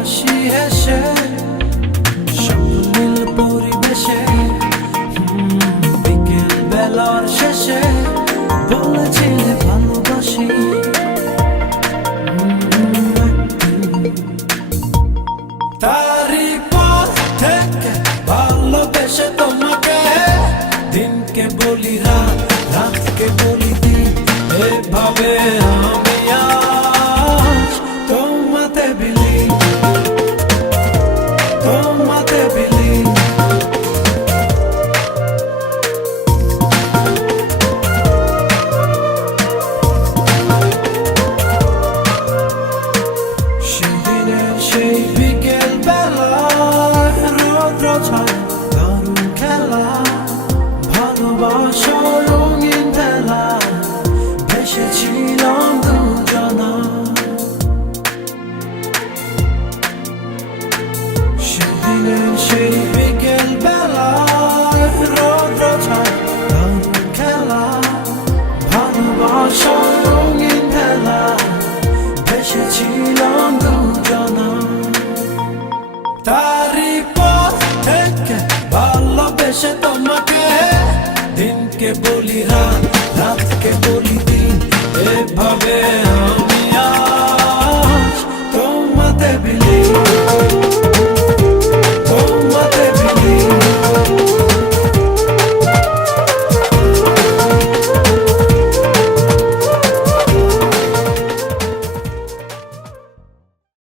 হাসি হেসে স্বপ্নীল পরিবেশে বিকেল বেলার শেষে বলেছিলে ভালোবাসি। তারই পর থেকে ভালোবেসে তোমাকে দিনকে বলি রাত, রাতকে বলি দিন, এভাবে আমি আজ তোমাতে বিলীন, তোমাতে বিলীন। সেদিনের সেই বিকেল বেলায় রৌদ্র ছায় দারুণ খেলা, ভালোবাসা রঙিন খেলা, ভেসেছিলাম দুজনা। সেদিনের সেই বিকেল বেলায় রৌদ্র ছায় দারুণ খেলা, ভালোবাসা রঙিন খেলা, ভেসেছিলাম দুজনা। তারই পর থেকে ভালোবেসে তোমাকে